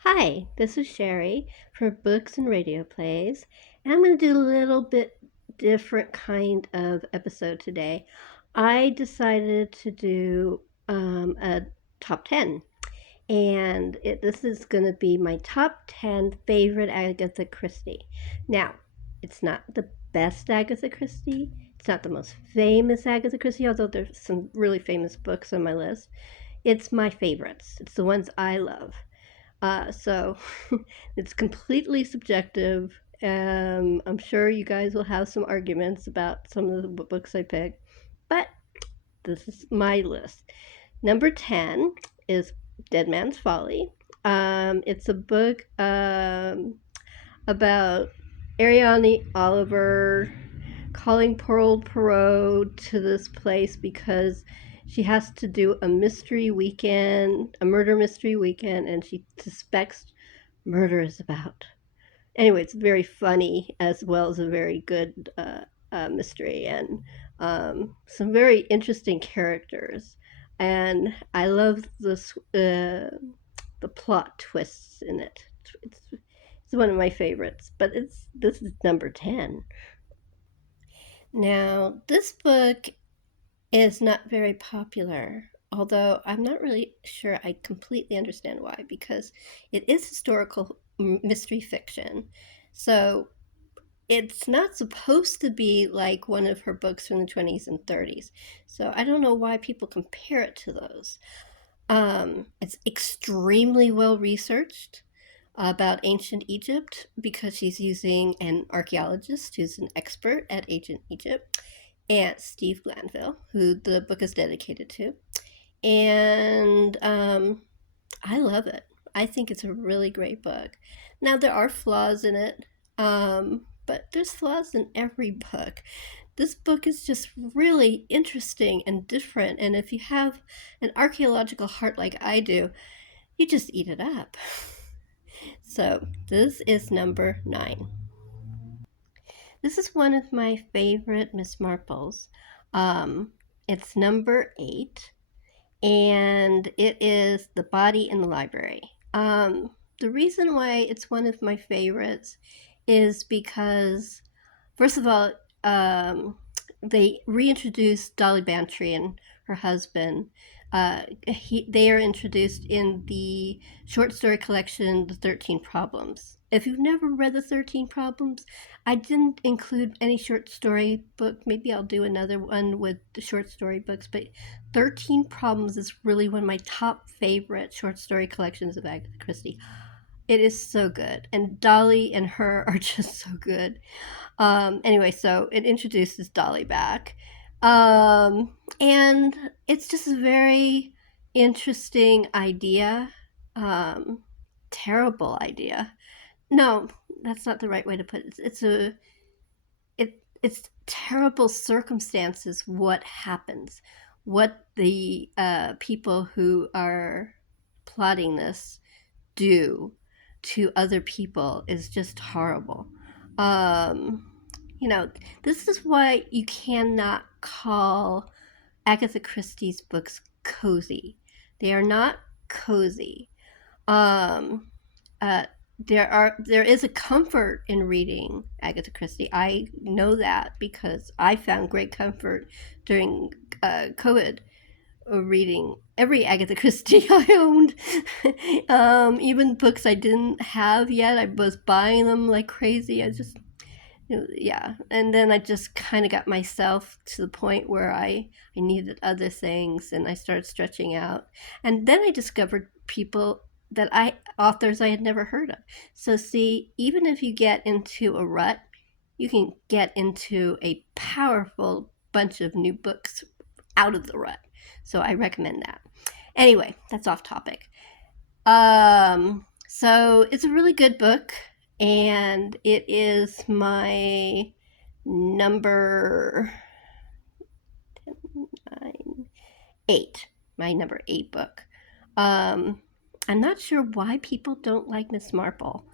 Hi, this is Sherry for Books and Radio Plays, and I'm going to do a little bit different kind of episode today. I decided to do a top 10, and this is going to be my top 10 favorite Agatha Christie. Now, it's not the best Agatha Christie, it's not the most famous Agatha Christie, although there's some really famous books on my list. It's my favorites, it's the ones I love. So it's completely subjective. I'm sure you guys will have some arguments about some of the books I picked, but this is my list. Number 10 is Dead Man's Folly. It's a book about Ariane Oliver calling poor old Perot to this place because she has to do a mystery weekend, a murder mystery weekend, and she suspects murder is about. Anyway, it's very funny as well as a very good mystery and some very interesting characters. And I love the plot twists in it. It's one of my favorites, but this is number 10. Now, this book is not very popular, although I'm not really sure I completely understand why, because it is historical mystery fiction. So it's not supposed to be like one of her books from the 20s and 30s. So I don't know why people compare it to those. It's extremely well researched about ancient Egypt because she's using an archaeologist who's an expert at ancient Egypt, and Steve Glanville, who the book is dedicated to. And I love it. I think it's a really great book. Now, there are flaws in it, but there's flaws in every book. This book is just really interesting and different, and if you have an archaeological heart like I do, you just eat it up. So, this is number 9. This is one of my favorite Miss Marples. It's number 8, and it is The Body in the Library. The reason why it's one of my favorites is because, first of all, they reintroduced Dolly Bantry and her husband. They are introduced in the short story collection, The 13 Problems. If you've never read The 13 Problems, I didn't include any short story book. Maybe I'll do another one with the short story books, but 13 Problems is really one of my top favorite short story collections of Agatha Christie. It is so good, and Dolly and her are just so good. Anyway, so it introduces Dolly back. And it's just a very interesting idea. Um, Terrible idea. No, that's not the right way to put it. It's terrible circumstances. What happens? What the people who are plotting this do to other people is just horrible. Um, this is why you cannot call Agatha Christie's books cozy. They are not cozy. Um, uh, there is a comfort in reading Agatha Christie. I know that because I found great comfort during COVID reading every Agatha Christie I owned. Even books I didn't have yet, I was buying them like crazy. Yeah. And then I just kind of got myself to the point where I needed other things, and I started stretching out. And then I discovered authors I had never heard of. So see, even if you get into a rut, you can get into a powerful bunch of new books out of the rut. So I recommend that. Anyway, that's off topic. So it's a really good book, and it is my number 8, my number 8 book. I'm not sure why people don't like Miss Marple.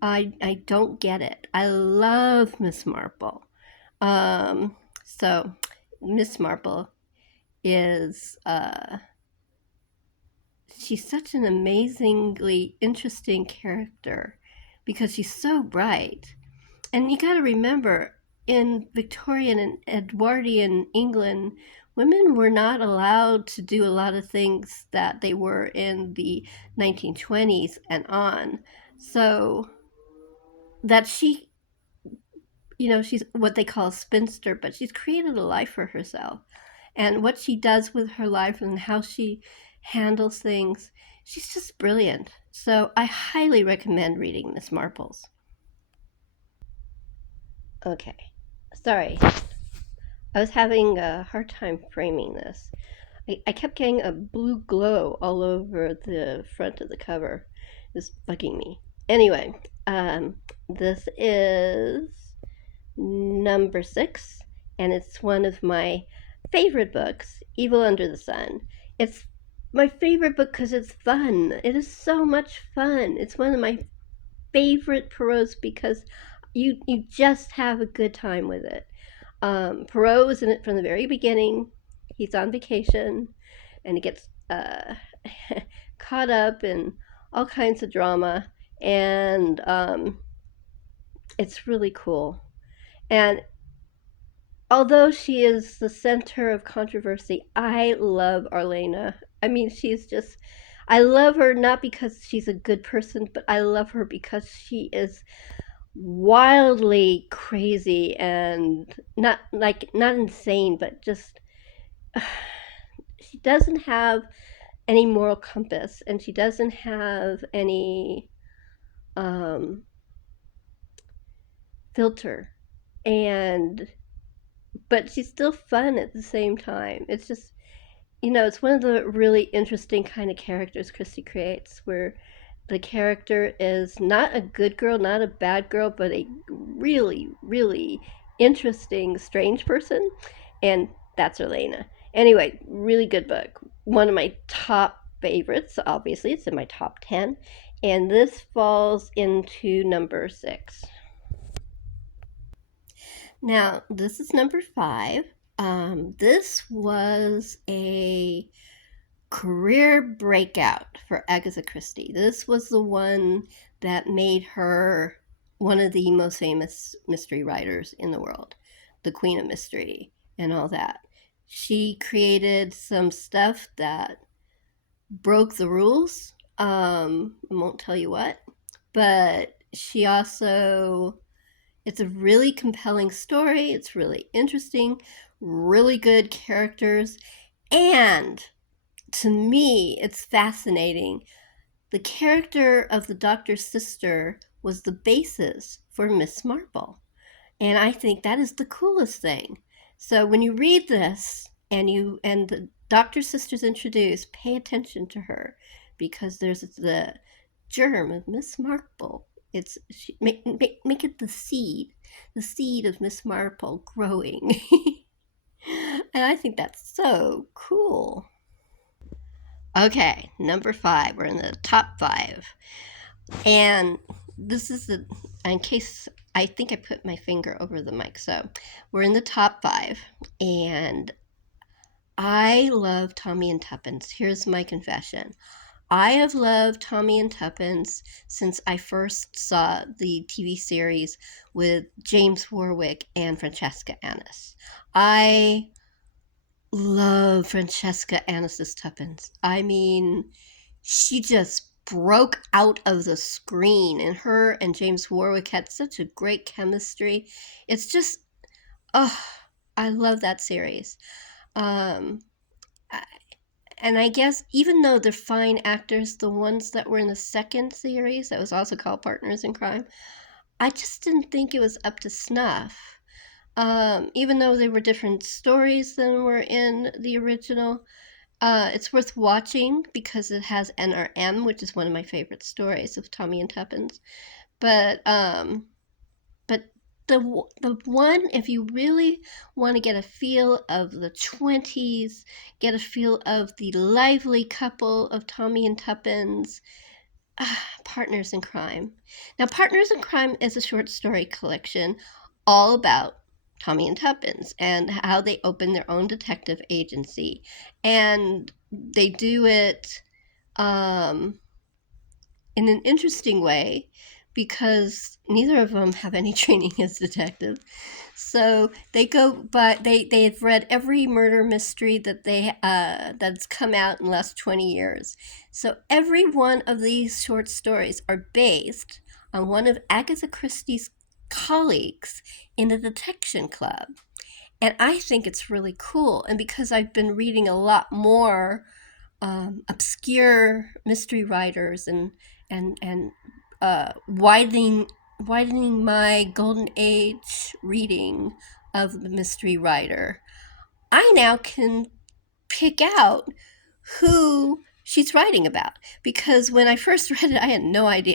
I don't get it. I love Miss Marple. So Miss Marple is she's such an amazingly interesting character because she's so bright. And you got to remember, in Victorian and Edwardian England, women were not allowed to do a lot of things that they were in the 1920s and on. So that she, she's what they call a spinster, but she's created a life for herself. And what she does with her life and how she handles things, she's just brilliant. So I highly recommend reading Miss Marples. Okay. Sorry, I was having a hard time framing this. I kept getting a blue glow all over the front of the cover. It was bugging me. Anyway, this is number 6, and it's one of my favorite books, Evil Under the Sun. It's my favorite book because it's fun. It is so much fun. It's one of my favorite Perraults because you just have a good time with it. Perrault is in it from the very beginning. He's on vacation, and he gets caught up in all kinds of drama, and it's really cool. And although she is the center of controversy, I love Arlena. I mean, she's just, I love her not because she's a good person, but I love her because she is wildly crazy and not insane, but just she doesn't have any moral compass, and she doesn't have any um, filter, and but she's still fun at the same time. It's just, it's one of the really interesting kind of characters Christie creates, where the character is not a good girl, not a bad girl, but a really, really interesting, strange person. And that's Elena. Anyway, really good book. One of my top favorites, obviously. It's in my top 10. And this falls into number 6. Now, this is number 5. This was a career breakout for Agatha Christie. This was the one that made her one of the most famous mystery writers in the world, the Queen of Mystery and all that. She created some stuff that broke the rules. I won't tell you what, but she also, it's a really compelling story. It's really interesting, really good characters, and to me, it's fascinating. The character of the doctor's sister was the basis for Miss Marple. And I think that is the coolest thing. So when you read this and the doctor's sister's introduced, pay attention to her because there's the germ of Miss Marple. Make it the seed of Miss Marple growing. And I think that's so cool. Okay, number 5. We're in the top 5. And this is in case I think I put my finger over the mic. So we're in the top 5. And I love Tommy and Tuppence. Here's my confession. I have loved Tommy and Tuppence since I first saw the TV series with James Warwick and Francesca Annis. I love Francesca Annis's Tuppence. I mean, she just broke out of the screen, and her and James Warwick had such a great chemistry. It's just, oh, I love that series. Um, and I guess even though they're fine actors, the ones that were in the second series, that was also called Partners in Crime, I just didn't think it was up to snuff. Even though they were different stories than were in the original, it's worth watching because it has NRM, which is one of my favorite stories of Tommy and Tuppence. But the one, if you really want to get a feel of the 20s, get a feel of the lively couple of Tommy and Tuppence, Partners in Crime. Now, Partners in Crime is a short story collection all about Tommy and Tuppence and how they open their own detective agency. And they do it um, in an interesting way because neither of them have any training as detectives. So they go, but they've read every murder mystery that's come out in the last 20 years. So every one of these short stories are based on one of Agatha Christie's colleagues in a detection club, and I think it's really cool. And because I've been reading a lot more obscure mystery writers and widening my golden age reading of the mystery writer, I now can pick out who she's writing about, because when I first read it, I had no idea.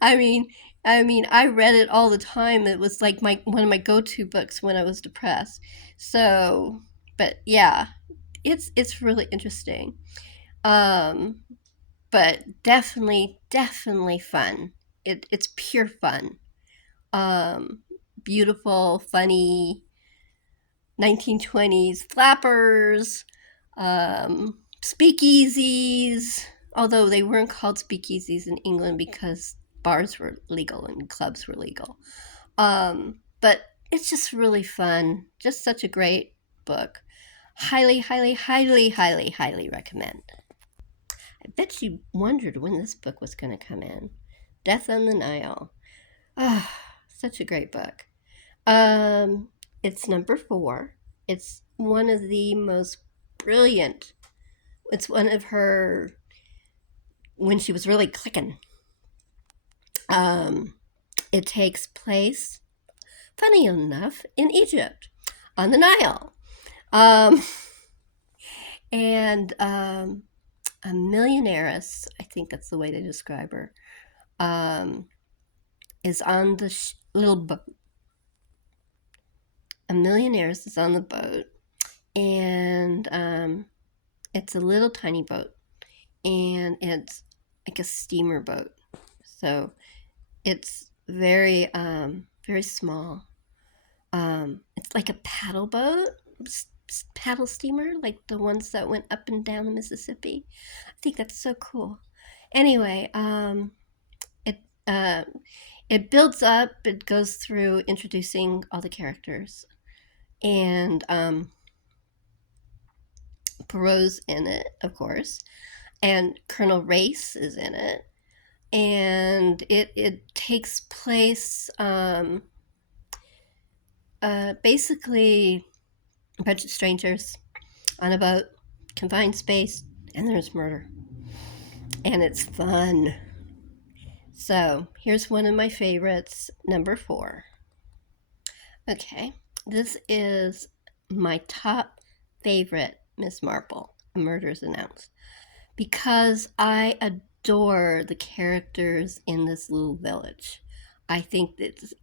I mean, I read it all the time. It was like my one of my go-to books when I was depressed. So, but yeah, it's really interesting. Um, but definitely fun. It's pure fun. Um, Beautiful, funny 1920s flappers, speakeasies, although they weren't called speakeasies in England because bars were legal and clubs were legal. But it's just really fun. Just such a great book. Highly recommend. I bet you wondered when this book was going to come in. Death on the Nile. Ah, such a great book. Um, it's number 4. It's one of the most brilliant. It's one of her when she was really clicking. Um, it takes place, funny enough, in Egypt on the Nile. Um, and a millionairess, I think that's the way they describe her, um, is on the little boat. A millionairess is on the boat, and it's a little tiny boat, and it's like a steamer boat. So it's very small. It's like a paddle boat, paddle steamer, like the ones that went up and down the Mississippi. I think that's so cool. Anyway, it uh, it builds up. It goes through introducing all the characters, and Perot's in it, of course, and Colonel Race is in it, and it takes place basically a bunch of strangers on a boat, confined space, and there's murder, and it's fun. So here's one of my favorites, number 4. Okay, this is my top favorite Miss Marple, A Murder's Announced, because I adore the characters in this little village. I think it's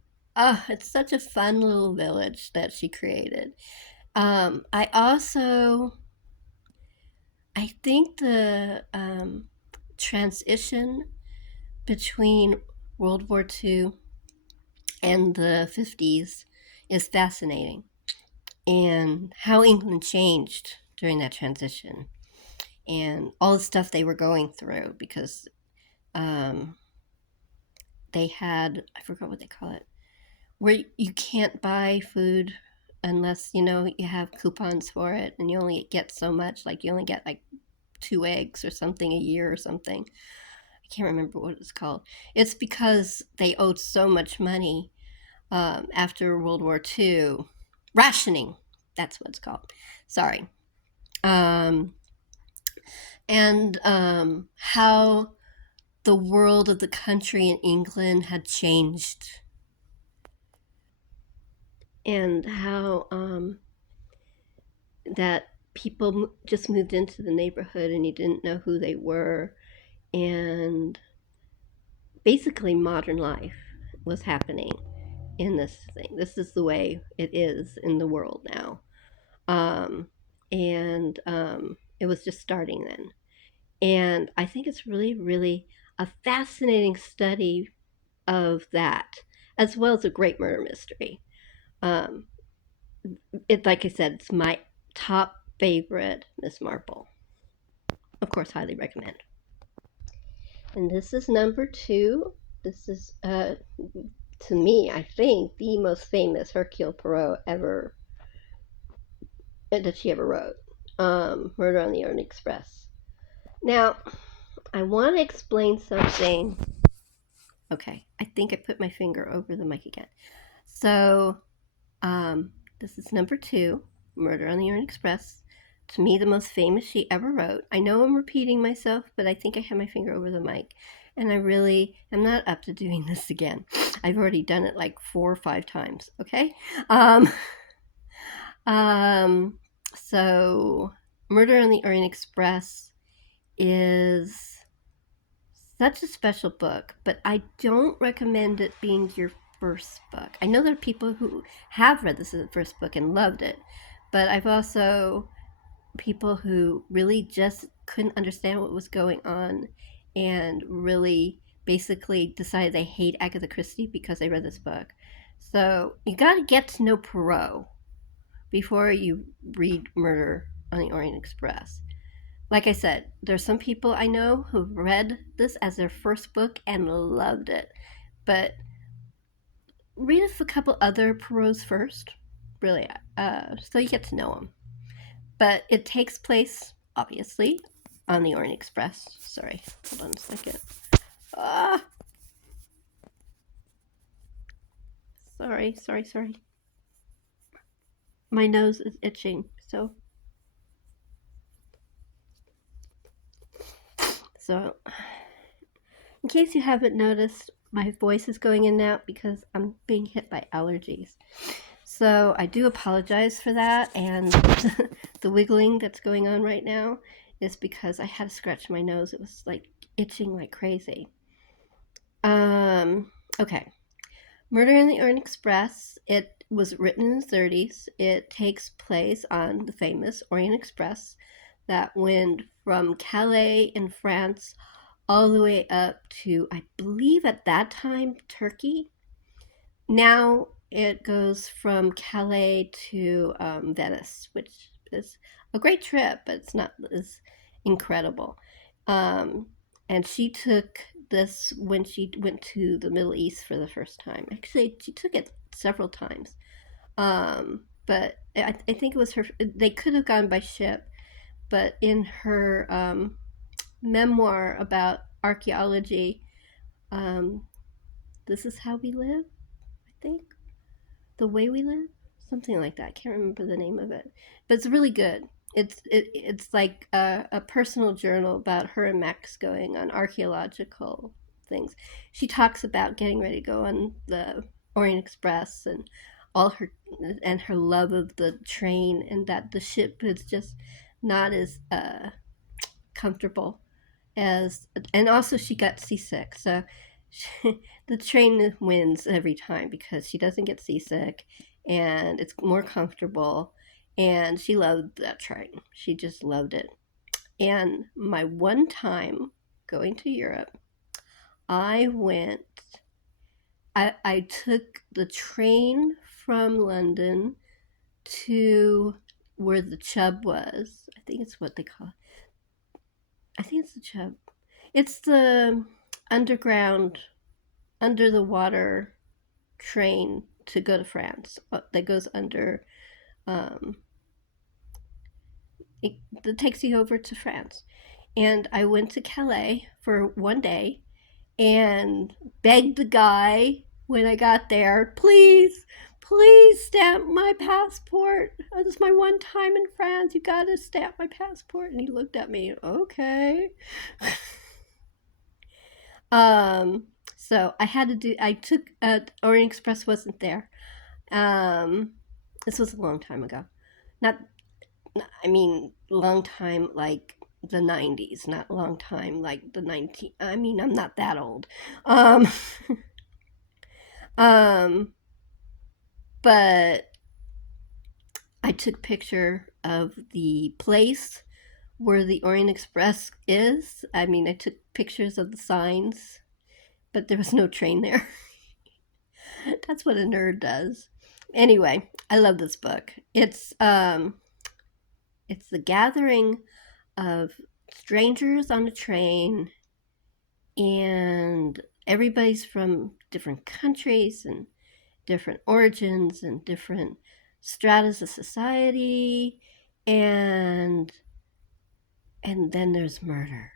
such a fun little village that she created. I also I think the transition between World War II and the 50s is fascinating, and how England changed during that transition, and all the stuff they were going through, because um, they had, I forgot what they call it, where you can't buy food unless you have coupons for it, and you only get so much, like you only get like 2 eggs or something a year or something. I can't remember what it's called. It's because they owed so much money after World War II. Rationing, that's what it's called. Sorry. Um, and how the world of the country in England had changed, and how that people just moved into the neighborhood and you didn't know who they were, and basically modern life was happening in this thing. This is the way it is in the world now. Um, and it was just starting then. And I think it's really a fascinating study of that, as well as a great murder mystery. Um, like I said, it's my top favorite Miss Marple. of course, highly recommend. And this is number 2. This is, to me, I think, the most famous Hercule Poirot ever that she ever wrote. Murder on the Orient Express. Now, I want to explain something. Okay, I think I put my finger over the mic again. So, this is number 2, Murder on the Orient Express. To me, the most famous she ever wrote. I know I'm repeating myself, but I think I have my finger over the mic. And I really am not up to doing this again. I've already done it like 4 or 5 times, okay? So, Murder on the Orient Express is such a special book, but I don't recommend it being your first book. I know there are people who have read this as the first book and loved it, but I've also people who really just couldn't understand what was going on and really basically decided they hate Agatha Christie because they read this book. So you got to get to know Poirot before you read Murder on the Orient Express. Like I said, there's some people I know who've read this as their first book and loved it. But read a couple other Poirots first, really, so you get to know them. But it takes place, obviously, on the Orient Express. Sorry, hold on a second. Ah! Sorry. My nose is itching, so in case you haven't noticed, my voice is going in and out because I'm being hit by allergies. So I do apologize for that, and the wiggling that's going on right now is because I had to scratch my nose. It was like itching like crazy. Okay. Murder in the Orient Express. It was written in the 30s. It takes place on the famous Orient Express that went from Calais in France all the way up to, I believe at that time, Turkey. Now it goes from Calais to Venice, which is a great trip, but it's not as incredible. And she took this when she went to the Middle East for the first time. Actually, she took it several times. But I think it was her, they could have gone by ship, but in her memoir about archaeology, This Is How We Live, I think. The Way We Live? Something like that. I can't remember the name of it. But it's really good. It's like a personal journal about her and Max going on archaeological things. She talks about getting ready to go on the Orient Express and her love of the train, and that the ship is just not as comfortable as, and also she got seasick. So the train wins every time because she doesn't get seasick and it's more comfortable, and she loved that train. She just loved it. And my one time going to Europe, I took the train from London to where the Chub was. I think it's what they call it. I think it's the Chub. It's the underground, under the water train to go to France that goes under, that takes you over to France. And I went to Calais for one day and begged the guy when I got there, please stamp my passport. This is my one time in France. You gotta stamp my passport. And he looked at me, okay. So I took, Orient Express wasn't there. This was a long time ago. Not, I mean, long time like the 90s, not long time like the 19, I mean, I'm not that old. But I took picture of the place where the Orient Express is. I mean, I took pictures of the signs, but there was no train there. That's what a nerd does. Anyway, I love this book. It's the gathering of strangers on a train, and everybody's from different countries and different origins and different stratas of society, and then there's murder.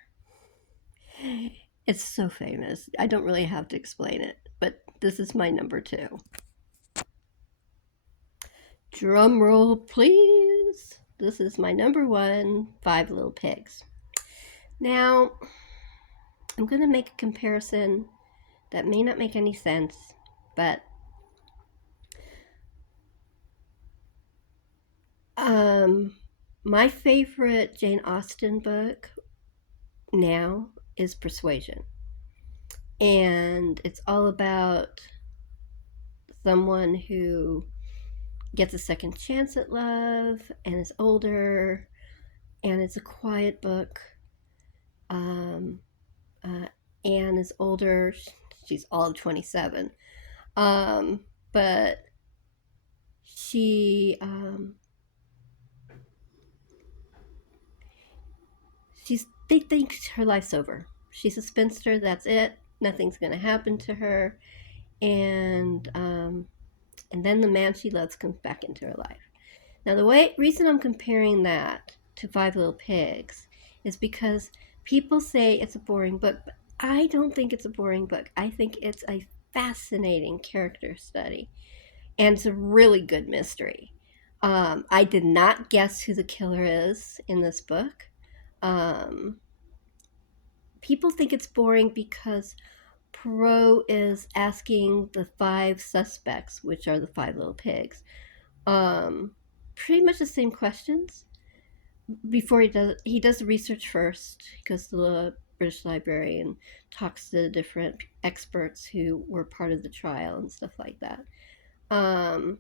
It's so famous. I don't really have to explain it, but this is my number 2. Drum roll, please. This is my number 1, Five Little Pigs. Now, I'm going to make a comparison that may not make any sense, but my favorite Jane Austen book now is Persuasion. And it's all about someone who gets a second chance at love and is older, and it's a quiet book. Anne is older. She's all of 27. But she they think her life's over. She's a spinster, that's it. Nothing's going to happen to her. And then the man she loves comes back into her life. Now, the reason I'm comparing that to Five Little Pigs is because people say it's a boring book, but I don't think it's a boring book. I think it's a fascinating character study, and it's a really good mystery. I did not guess who the killer is in this book. People think it's boring because Poirot is asking the 5 suspects, which are the 5 little pigs, pretty much the same questions. Before he does the research first. He goes to the British Library and talks to different experts who were part of the trial and stuff like that. And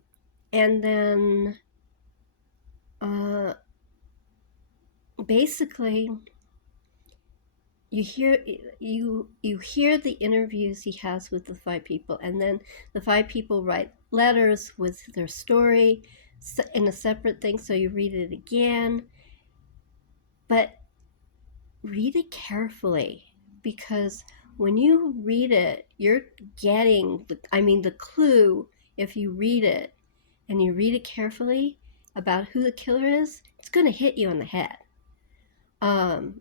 then basically you hear the interviews he has with the 5 people, and then the 5 people write letters with their story in a separate thing, so you read it again. But read it carefully, because when you read it, you're getting the clue. If you read it and you read it carefully about who the killer is, it's going to hit you on the head.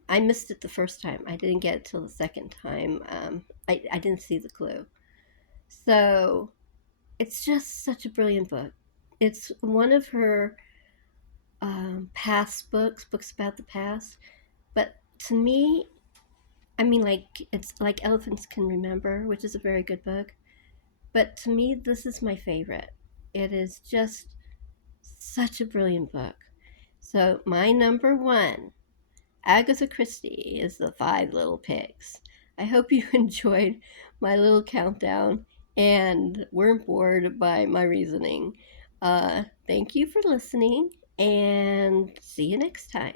I missed it the first time. I didn't get it till the second time. I didn't see the clue. So it's just such a brilliant book. It's one of her past books about the past. But to me, it's like Elephants Can Remember, which is a very good book. But to me, this is my favorite. It is just such a brilliant book. So my number 1, Agatha Christie, is The 5 Little Pigs. I hope you enjoyed my little countdown and weren't bored by my reasoning. Thank you for listening, and see you next time.